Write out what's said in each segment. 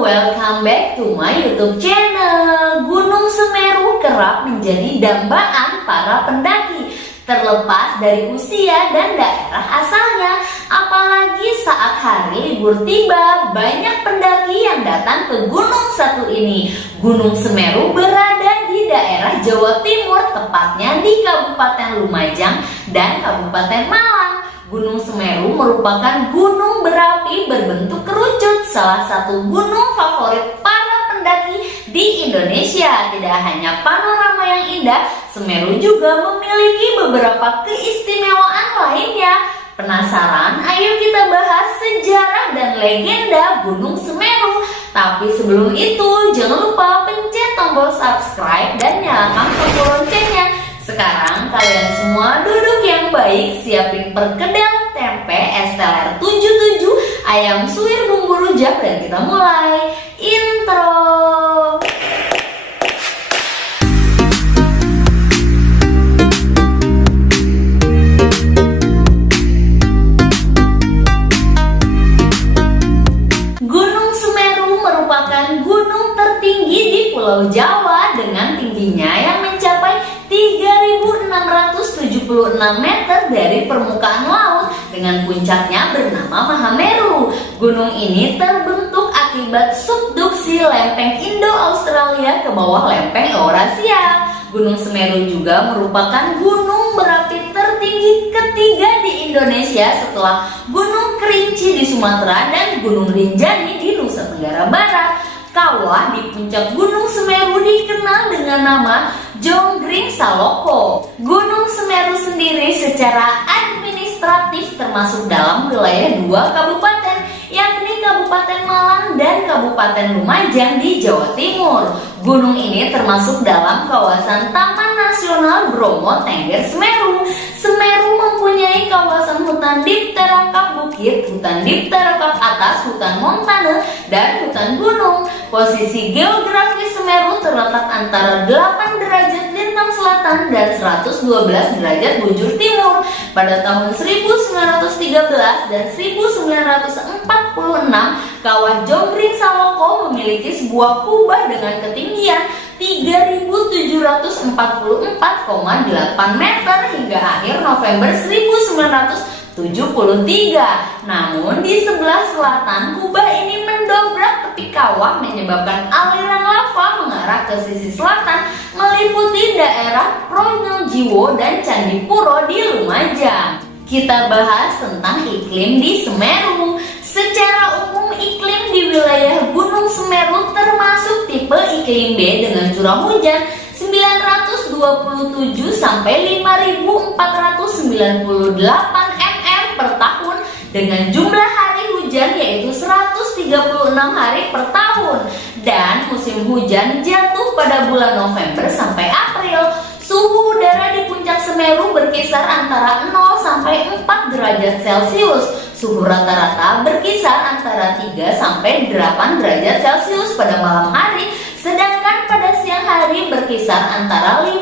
welcome back to my YouTube channel. Gunung Semeru kerap menjadi dambaan para pendaki, terlepas dari usia dan daerah asalnya. Apalagi saat hari libur tiba, banyak pendaki yang datang ke gunung satu ini. Gunung Semeru berada di daerah Jawa Timur, tepatnya di Kabupaten Lumajang dan Kabupaten Malang. Gunung Semeru merupakan gunung berapi berbentuk kerucut, salah satu gunung favorit para pendaki di Indonesia. Tidak hanya panorama yang indah, Semeru juga memiliki beberapa keistimewaan lainnya. Penasaran? Ayo kita bahas sejarah dan legenda Gunung Semeru. Tapi sebelum itu, jangan lupa pencet tombol subscribe dan nyalakan tombol loncengnya. Sekarang kalian semua duduk yang baik, siapin perkedel, tempe, es teler 77, ayam suwir bumbu rujak, dan kita mulai intro. Gunung Semeru merupakan gunung tertinggi di Pulau Jawa dengan tingginya yang mencapai 3.676 meter dari permukaan laut, dengan puncaknya bernama Mahameru. Gunung ini terbentuk akibat subduksi lempeng Indo-Australia ke bawah lempeng Eurasia. Gunung Semeru juga merupakan gunung berapi tertinggi ketiga di Indonesia setelah Gunung Kerinci di Sumatera dan Gunung Rinjani di Nusa Tenggara Barat. Kawah di puncak Gunung Semeru dikenal dengan nama Jonggring Saloko. Gunung Semeru sendiri secara administratif termasuk dalam wilayah dua kabupaten, yakni Kabupaten Malang dan Kabupaten Lumajang di Jawa Timur. Gunung ini termasuk dalam kawasan Taman Nasional Bromo Tengger Semeru. Semeru mempunyai kawasan hutan diptera kap bukit, hutan diptera kap atas, hutan montane, dan hutan gunung. Posisi geografis Semeru terletak antara 8 derajat lintang selatan dan 112 derajat bujur timur. Pada tahun 1913 dan 1946, kawah Jonggring Saloko memiliki sebuah kubah dengan ketinggian 3.744,8 meter hingga akhir November 1973. Namun di sebelah selatan kubah ini mendobrak tepi kawah, menyebabkan aliran lava mengarah ke sisi selatan meliputi daerah Pronojiwo dan Candipuro di Lumajang. Kita bahas tentang iklim di Semeru. Secara umum iklim di wilayah Gunung Semeru termasuk tipe iklim B dengan curah hujan 927 sampai 5.498 mm per tahun, dengan jumlah hari hujan yaitu 136 hari per tahun, dan musim hujan jatuh pada bulan November sampai April. Suhu udara di puncak Semeru berkisar antara 0 sampai 4 derajat Celcius. Suhu rata-rata berkisar antara 3 sampai 8 derajat Celcius pada malam hari, sedangkan pada siang hari berkisar antara 15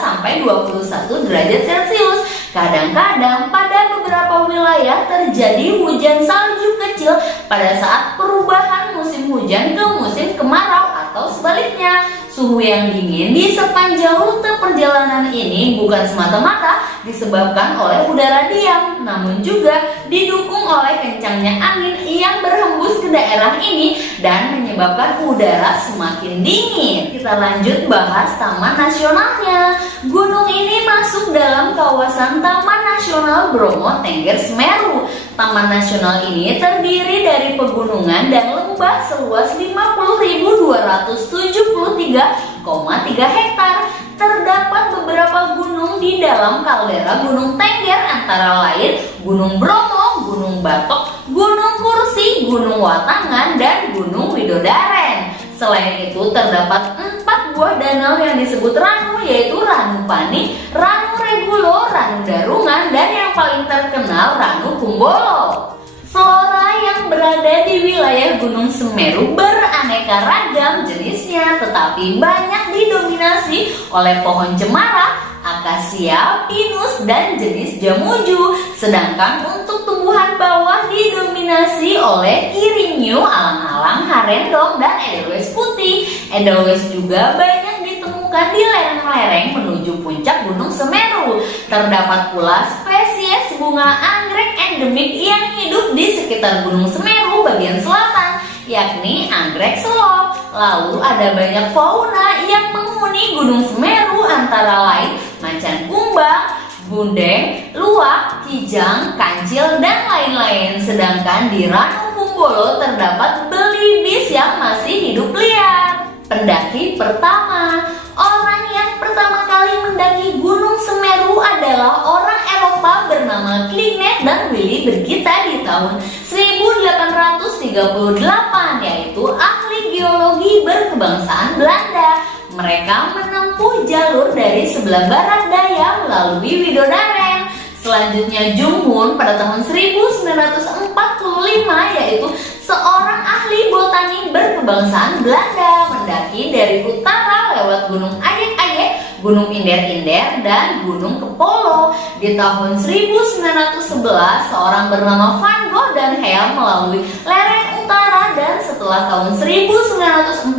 sampai 21 derajat Celcius. Kadang-kadang pada beberapa wilayah terjadi hujan salju kecil pada saat perubahan musim hujan ke musim kemarau atau sebaliknya. Suhu yang dingin di sepanjang rute perjalanan ini bukan semata-mata disebabkan oleh udara diam, namun juga didukung oleh kencangnya angin yang berhembus ke daerah ini dan menyebabkan udara semakin dingin. Kita lanjut bahas taman nasionalnya. Gunung ini masuk dalam kawasan Taman Nasional Bromo Tengger Semeru. Taman nasional ini terdiri dari pegunungan dan lembah seluas 50.273,3 hektar. Terdapat beberapa gunung di dalam kaldera Gunung Tengger, antara lain Gunung Bromo, Gunung Batok, Gunung Kursi, Gunung Watangan, dan Gunung Widodaren. Selain itu terdapat 4 buah danau yang disebut ranu, yaitu Ranu Pani, Ranu Regulo, Ranu Darungan, dan yang paling terkenal Ranu Kumbolo. Flora yang berada di wilayah Gunung Semeru beraneka ragam jenisnya, tetapi banyak didominasi oleh pohon cemara, akasia, pinus, dan jenis jamuju. Sedangkan untuk tumbuhan bawah didominasi oleh kirinyu, alang-alang, rendong dan edelweiss putih. Edelweiss juga banyak ditemukan di lereng-lereng menuju puncak Gunung Semeru. Terdapat pula spesies bunga anggrek endemik yang hidup di sekitar Gunung Semeru bagian selatan, yakni anggrek selop. Lalu ada banyak fauna yang menghuni Gunung Semeru, antara lain macan kumbang, bundeng, luwak, kijang, kancil, dan lain-lain. Sedangkan di Ranum Kumbolo terdapat belibis yang masih hidup liar. Pendaki pertama. Orang yang pertama kali mendaki Gunung Semeru adalah orang Eropa bernama Klignet dan Willy Birgitta di tahun 1838, yaitu ahli geologi berkebangsaan Belanda. Mereka menempuh jalur dari sebelah barat daya melalui Widodaren. Selanjutnya Jung Hoon pada tahun 1945, yaitu seorang ahli botani berkebangsaan Belanda, mendaki dari utara lewat Gunung Ayek-Ayek, Gunung Inder-Inder, dan Gunung Kepolo. Di tahun 1911, seorang bernama Van Gogh dan Hale melalui lereng utara, dan setelah tahun 1945,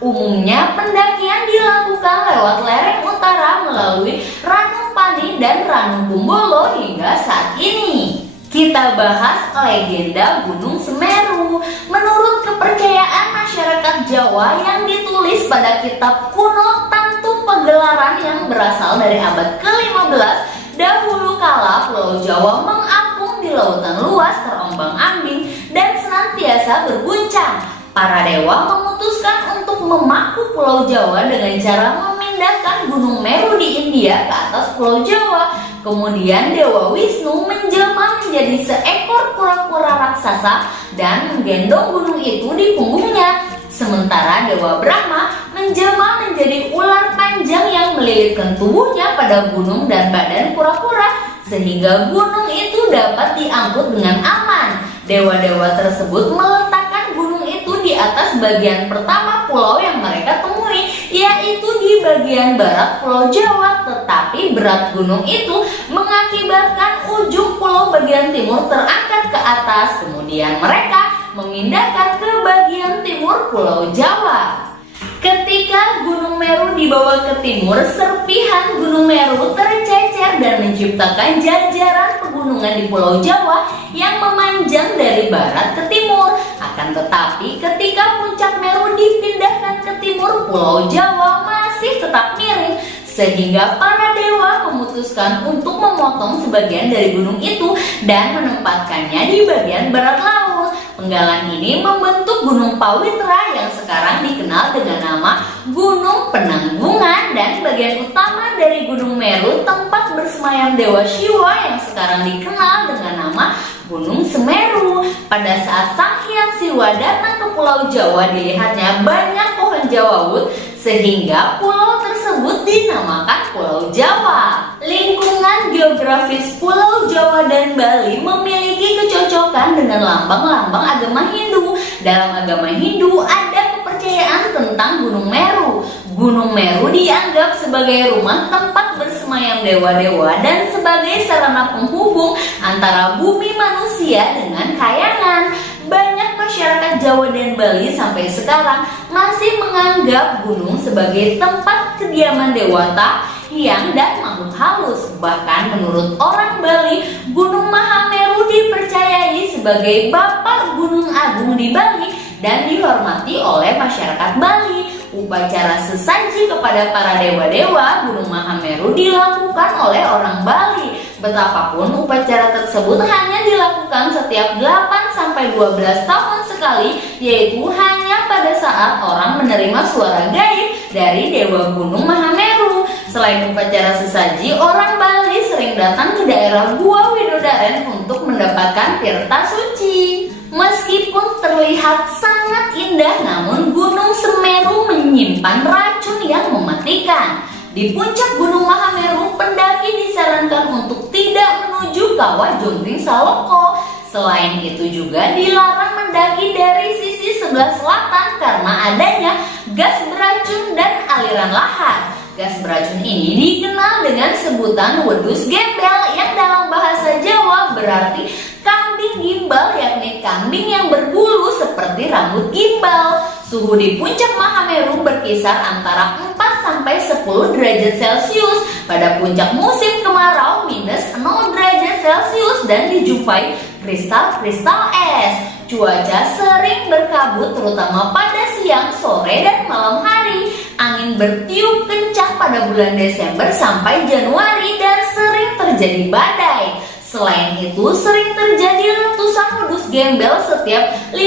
umumnya pendakian dilakukan lewat lereng utara melalui Ranum Pani dan Ranum Kumbolo hingga saat ini. Kita bahas legenda Gunung Semeru. Menurut kepercayaan masyarakat Jawa yang ditulis pada kitab kuno Tantu Pegelaran yang berasal dari abad ke-15, dahulu kala Pulau Jawa mengapung di lautan luas terombang-ambing dan senantiasa berguncang. Para dewa memutuskan untuk memaku Pulau Jawa dengan cara memindahkan Gunung Meru di India ke atas Pulau Jawa. Kemudian Dewa Wisnu menjelma menjadi seekor kura-kura raksasa dan menggendong gunung itu di punggungnya. Sementara Dewa Brahma menjelma menjadi ular panjang yang melilitkan tubuhnya pada gunung dan badan kura-kura, sehingga gunung itu dapat diangkut dengan aman. Dewa-dewa tersebut meletakkan gunung itu di atas bagian pertama pulau yang mereka temui, yaitu di bagian barat Pulau Jawa. Tetapi berat gunung itu mengakibatkan ujung pulau bagian timur terangkat ke atas. Kemudian mereka memindahkan ke bagian timur Pulau Jawa. Ketika Gunung Meru dibawa ke timur, serpihan Gunung Meru tercecer dan menciptakan jajaran pegunungan di Pulau Jawa yang memanjang dari barat ke timur. Akan tetapi ketika puncak Meru dipindahkan ke timur, Pulau Jawa masih tetap miring, sehingga para dewa memutuskan untuk memotong sebagian dari gunung itu dan menempatkannya di bagian barat laut. Penggalan ini membentuk Gunung Pawitra yang sekarang dikenal dengan nama Gunung Penanggungan, dan bagian utama dari Gunung Meru tempat bersemayam Dewa Siwa yang sekarang dikenal dengan nama Gunung Semeru. Pada saat Sang Hyang Siwa datang ke Pulau Jawa, dilihatnya banyak pohon jawawut sehingga pulau tersebut dinamakan Pulau Jawa. Lingkungan geografis Pulau Jawa dan Bali memiliki kecocokan dengan lambang-lambang agama Hindu. Dalam agama Hindu ada kepercayaan tentang Gunung Meru. Gunung Meru dianggap sebagai rumah tempat bersemayam dewa-dewa dan sebagai sarana penghubung antara bumi manusia dengan kayangan. Banyak masyarakat Jawa dan Bali sampai sekarang masih menganggap gunung sebagai tempat kediaman dewata, hyang, dan makhluk halus. Bahkan menurut orang Bali, Gunung Mahameru dipercayai sebagai Bapak Gunung Agung di Bali dan dihormati oleh masyarakat Bali. Upacara sesaji kepada para dewa-dewa Gunung Mahameru dilakukan oleh orang Bali. Betapapun upacara tersebut hanya dilakukan setiap 8-12 tahun sekali, yaitu hanya pada saat orang menerima suara gaib dari Dewa Gunung Mahameru. Selain upacara sesaji, orang Bali sering datang ke daerah Gua Widodaren untuk mendapatkan tirta suci. Meskipun terlihat sangat indah, namun Gunung Semeru menyimpan racun yang mematikan. Di puncak Gunung Mahameru, pendaki disarankan untuk tidak menuju Kawah Jombring Saloko. Selain itu juga dilarang mendaki dari sisi sebelah selatan karena adanya gas beracun dan aliran lahar. Gas beracun ini dikenal dengan sebutan wedus gembel yang dalam bahasa Jawa berarti kambing gimbal, yakni kambing yang berbulu seperti rambut gimbal. Suhu di puncak Mahameru berkisar antara 4 sampai 10 derajat Celcius. Pada puncak musim kemarau minus 0 derajat Celcius dan dijumpai kristal-kristal es. Cuaca sering berkabut terutama pada siang, sore, dan malam hari. Angin bertiup kencang pada bulan Desember sampai Januari dan sering terjadi badai. Selain itu, sering terjadi letusan wedus gembel setiap 15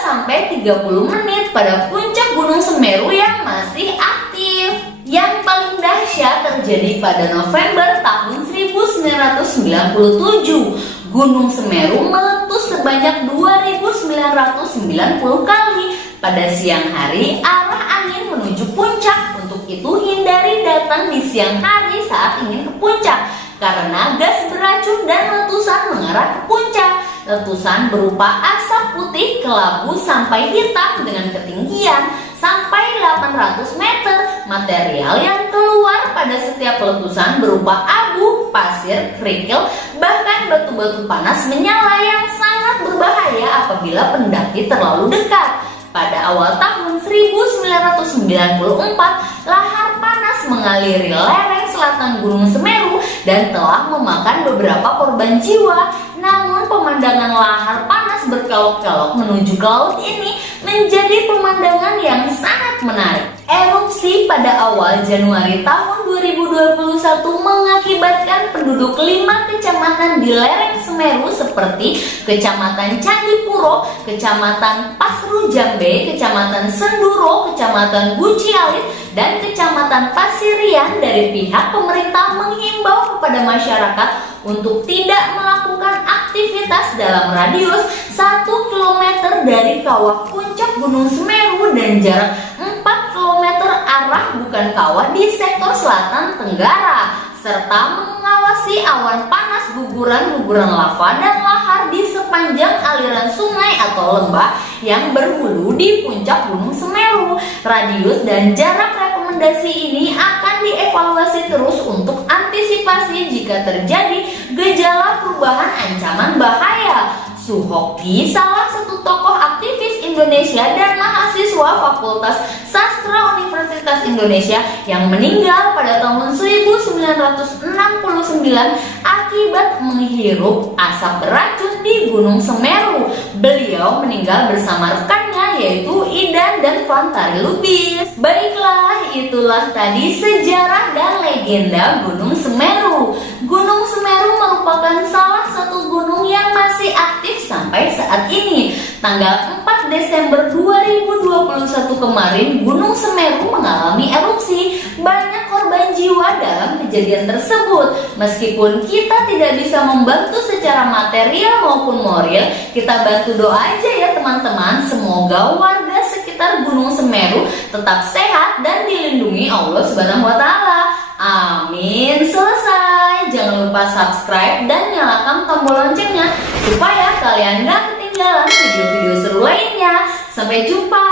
sampai 30 menit pada puncak Gunung Semeru yang masih aktif. Yang paling dahsyat terjadi pada November tahun 1997. Gunung Semeru meletus sebanyak 2.990 kali. Pada siang hari, arah angin menuju puncak. Untuk itu, hindari datang di siang hari saat ingin ke puncak, karena gas beracun dan letusan mengarah ke puncak. Letusan berupa asap putih, kelabu, sampai hitam dengan ketinggian sampai 800 meter. Material yang keluar pada setiap letusan berupa abu, pasir, kerikil, bahkan batu-batu panas menyala yang sangat berbahaya apabila pendaki terlalu dekat. Pada awal tahun 1994, lahar panas mengaliri lereng selatan Gunung Semeru dan telah memakan beberapa korban jiwa. Namun pemandangan lahar panas berkelok-kelok menuju ke laut ini menjadi pemandangan yang sangat menarik. Erupsi pada awal Januari tahun 2021 mengakibatkan penduduk 5 kecamatan di lereng Semeru seperti Kecamatan Candipuro, Kecamatan Pasru Jambe, Kecamatan Senduro, Kecamatan Guci Alit, dan Kecamatan Pasirian. Dari pihak pemerintah menghimbau kepada masyarakat untuk tidak melakukan aktivitas dalam radius 1 km dari kawah puncak Gunung Semeru dan jarak 4 km arah bukan kawah di sektor selatan tenggara, serta mengawasi awan panas, guguran-guguran lava dan lahar di sepanjang aliran sungai atau lembah yang berhulu di puncak Gunung Semeru. Radius dan jarak rekomendasi ini akan dievaluasi terus untuk antisipasi jika terjadi gejala perubahan ancaman bahaya. Suhoki, salah satu tokoh aktivis Indonesia dan mahasiswa Fakultas Sastra Universitas Indonesia yang meninggal pada tahun 1969 akibat menghirup asap beracun di Gunung Semeru. Beliau meninggal bersama rekannya yaitu Idan dan Fantari Lubis. Baiklah, itulah tadi sejarah dan legenda Gunung Semeru. Gunung Semeru merupakan salah satu gunung yang masih aktif sampai saat ini. Tanggal 4 Desember 2021 kemarin, Gunung Semeru mengalami erupsi. Banyak korban jiwa dalam kejadian tersebut. Meskipun kita tidak bisa membantu secara material maupun moral, kita bantu doa aja ya teman-teman. Semoga warga sekitar Gunung Semeru tetap sehat dan dilindungi Allah Subhanahu wa Ta'ala. Amin. Selesai. Jangan lupa subscribe dan nyalakan tombol loncengnya supaya kalian gak ketinggalan video-video seru lainnya. Sampai jumpa.